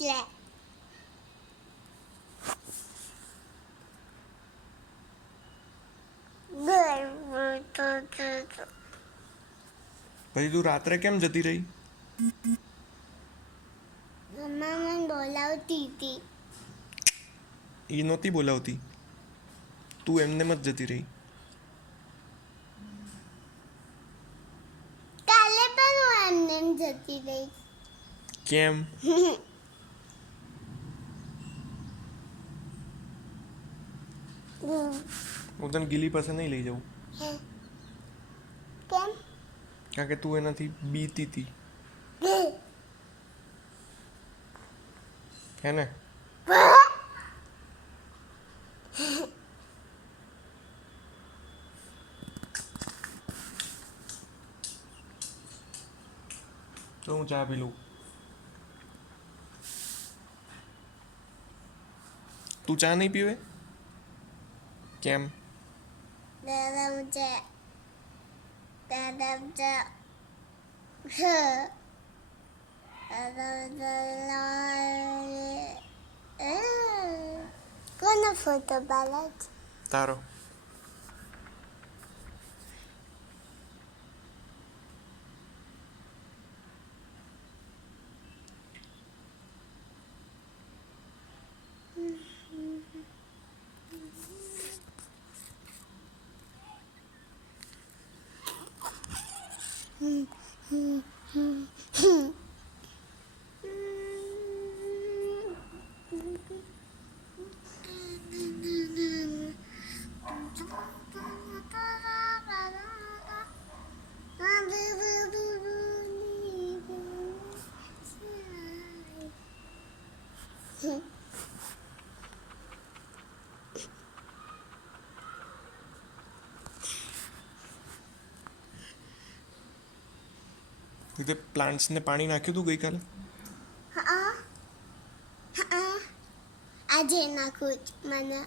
એટલે પછી તું રાત્રે કેમ જતી રહી? મમ્મા મને બોલાવતી હતી. એ નહોતી બોલાવતી, તું એમને જ જતી રહી. કાલે પણ હું એમને જતી રહી. કેમ? હું તને ગીલી પાસે નહીં લઈ જાઉં, કેમ? કારણ કે તું એનાથી બીતી હતી, હે ને? તો હું ચા પી લઉં. તું ચા નહીં પીવે? કેમ? કોનો ફોટો પાડે છે? તારો. તે પ્લાન્ટ્સને પાણી નાખ્યું તું ગઈકાલે? હા, આજે નાખું મને.